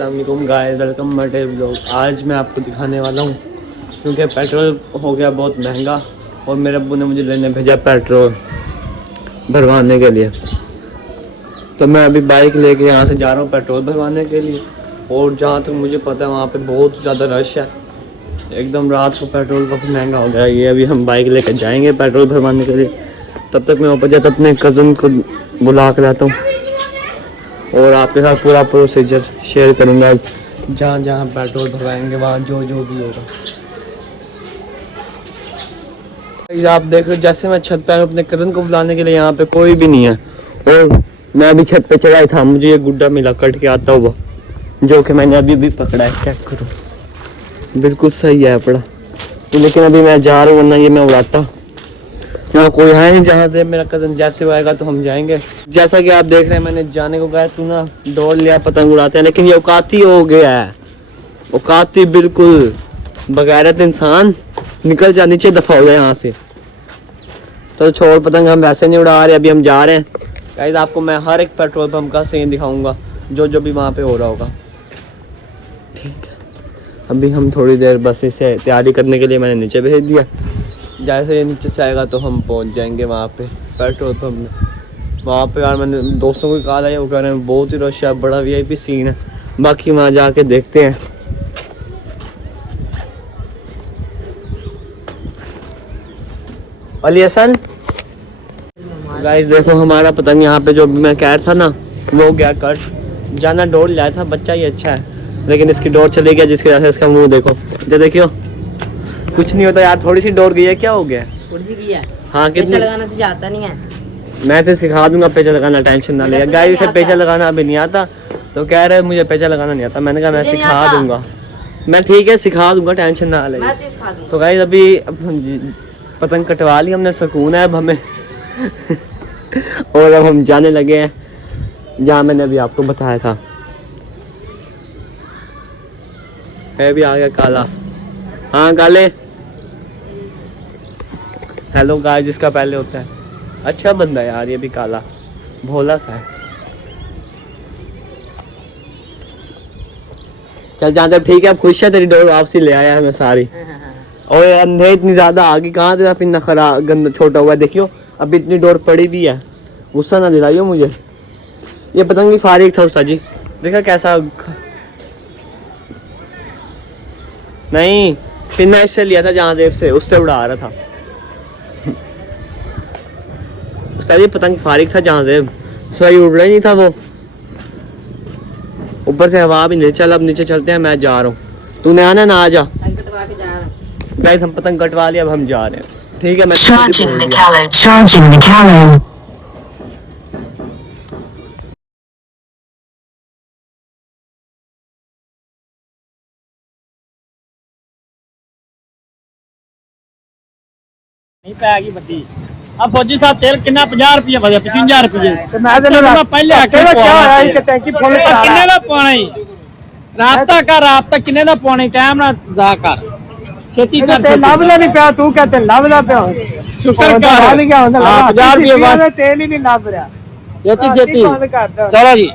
अस्सलामुअलैकुम guys, welcome my day vlog. आज मैं आपको दिखाने वाला हूँ क्योंकि पेट्रोल हो गया बहुत महंगा और मेरे अब्बू ने मुझे लेने भेजा पेट्रोल भरवाने के लिए। तो मैं अभी बाइक लेके यहाँ से जा रहा हूँ पेट्रोल भरवाने के लिए। और जहाँ तक मुझे पता है वहाँ पे बहुत ज़्यादा रश है, एकदम रात को पेट्रोल काफ़ी महंगा हो गया। ये अभी हम बाइक लेकर जाएँगे पेट्रोल भरवाने के लिए। तब तक मैं ऊपर जाता अपने कज़न को बुला कर लाता हूँ और आपके साथ पूरा प्रोसीजर शेयर करूँगा। जहाँ जहाँ पेट्रोल भरवाएंगे वहाँ जो जो भी होगा। आप देख रहे हो जैसे मैं छत पे आया अपने कज़न को बुलाने के लिए, यहाँ पे कोई भी नहीं है। और मैं अभी छत पे चढ़ा था, मुझे ये गुड्डा मिला कट के आता हुआ, जो कि मैंने अभी भी पकड़ा है। चेक करो, बिल्कुल सही है पड़ा। लेकिन अभी मैं जा रहा हूँ, वरना ये मैं उड़ाता। यहाँ कोई है नहीं, जहाँ से मेरा कज़न जैसे वो आएगा तो हम जाएंगे। जैसा कि आप देख रहे हैं मैंने जाने को कहा, तू ना दौड़ लिया पतंग उड़ाते हैं, लेकिन ये औकाती हो गया है। औकाती बिल्कुल बगैरत इंसान, निकल जा, नीचे दफा हो जाए यहाँ से। तो छोड़ पतंग, हम वैसे नहीं उड़ा रहे, अभी हम जा रहे हैं। गाइस आपको मैं हर एक पेट्रोल पंप का सीन दिखाऊंगा जो जो भी वहाँ पे हो रहा होगा। ठीक है, अभी हम थोड़ी देर बस इसे तैयारी करने के लिए मैंने नीचे भेज दिया। जैसे ये नीचे से आएगा तो हम पहुंच जाएंगे वहाँ पे पेट्रोल पंप में। वहाँ पे यार मैंने दोस्तों को कहा है, वो कह रहे हैं बहुत ही रश है, बड़ा वीआईपी सीन है। बाकी वहाँ जाके देखते हैं। अली हसन गाइस देखो, हमारा पतंग यहाँ पे जो मैं कह रहा था ना वो गया कट। जाना डोर लाया था, बच्चा ही अच्छा है, लेकिन इसकी डोर चली गया, जिसकी वजह से इसका मुँह देखो। जो देखियो कुछ नहीं होता यार, थोड़ी सी डोर गई है, क्या हो गया? हाँ, कितना लगाना तुझे आता नहीं है? मैं तो सिखा दूंगा पेचा लगाना, टेंशन ना ले। गाइस इसे पेचा लगाना अभी नहीं आता, तो कह रहे मुझे पेचा लगाना नहीं आता। मैंने कहा मैं सिखा दूंगा, मैं ठीक है सिखा दूंगा, टेंशन ना ले। तो गाइस अभी पतंग कटवा ली हमने, सुकून है अब हमें। और अब हम जाने लगे हैं जहाँ मैंने अभी आपको बताया था। है भी आ गया काला। हाँ काले, हेलो गाइस, जिसका पहले होता है। अच्छा बंदा है यार ये भी, काला भोला सा है। चल जाते, ठीक है अब खुश है, तेरी डोर वापसी ले आया है मैं सारी। और अंधे इतनी ज्यादा आगे कहाँ तेरा पिन नखरा गंदा छोटा हुआ है, देखियो अभी इतनी डोर पड़ी भी है। गुस्सा ना दिलाइयो मुझे। ये पतंग की फारिग था उस्ताद जी, देखा कैसा। नहीं, पिन इससे लिया था जहाँ देव से, उससे उड़ा रहा था। उस्ताद जी पतंग फारिग था जहाँ से, सही उड़ रहा ही नहीं था वो, ऊपर से हवा भी नहीं। चल अब नीचे चलते हैं, मैं जा रहा हूँ, तूने आना ना, आ जा। गाइस हम पतंग कटवा लिया, अब हम जा रहे हैं। ठीक है, मैं नहीं पाएगी बत्ती। अब फौजी साहब तेल कितना 50 रुपये बजे 55 रुपये पहले आके किन्ने दा पानी राबता कर, राबता किन्ने दा पानी टाइम ना जा कर खेती कर ते लाभ ले नहीं पाया, तू कहते लाभ ला पाया। शुक्र कर क्या होता है, 50 रुपये बाद तेल ही नहीं लाभ रहा। खेती खेती चलो जी।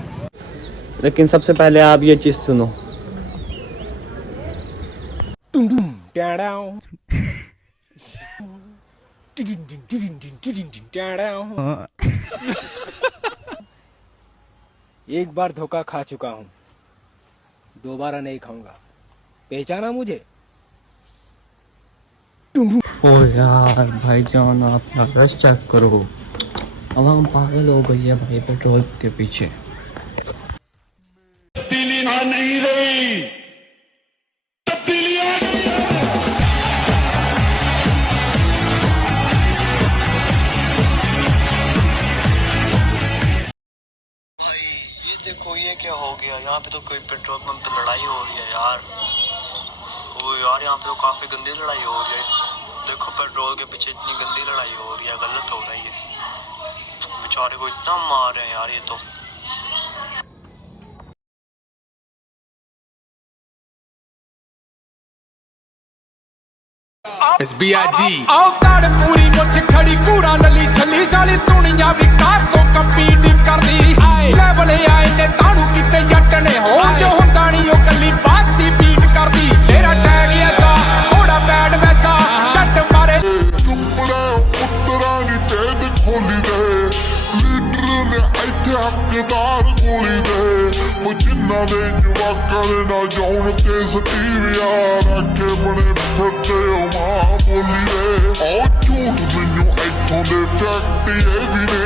लेकिन सबसे पहले आप ये चीज सुनो। एक बार धोखा खा चुका हूँ, दोबारा नहीं खाऊंगा। पहचाना मुझे? ओ यार भाईजान, आप रश चेक करो। अब हम पागल हो गई है भाई पेट्रोल के पीछे। नहीं रही तब्दीलियां। देखो ये क्या हो गया, यहाँ पे तो कोई पेट्रोल पंप पे लड़ाई हो रही है यार। ओ यार यहाँ पे तो काफी गंदी लड़ाई हो रही है। देखो पेट्रोल के पीछे इतनी गंदी लड़ाई हो रही है, गलत हो रही है। बेचारे को इतना मार रहे हैं यार ये तो। SBIG औकात पूरी मुझ खड़ी कूड़ा लली छली साली दुनिया भी कार तो कंपीट करदी लेवल आए ने ताणू किते जट ने हो जो हुंदानी ओ कली बात दी बीट करदी मेरा टैग ऐसा थोड़ा बैड वैसा जट मारे ਚੁੱਪੜਾ ਪੁੱਤਰਾਂ ਦੀ ਤੇਦ ਖੋਲੀ ਦੇ ਲੀਡਰ ਨੇ ਇੱਥੇ ਹੱਕਦਾਰ ਗੋਲੀ ਦੇ ਉਹ ਜਿਨ੍ਹਾਂ ਦੇ ਜਵਾਕਾਂ ਦੇ ਨਾਲ ਜਾਉਣ ਕੇਸ ਟੀਵੀਆਂ ਰੱਖੇ ਬਣੇ ਫਿਰਦੇ ਉਹ ਮਾਂ ਬੋਲੀ ਦੇ ਉਹ ਝੂਠ ਮੈਨੂੰ ਇੱਥੋਂ ਦੇ ਫੈਕਟ ਇਹ ਵੀ ਨੇ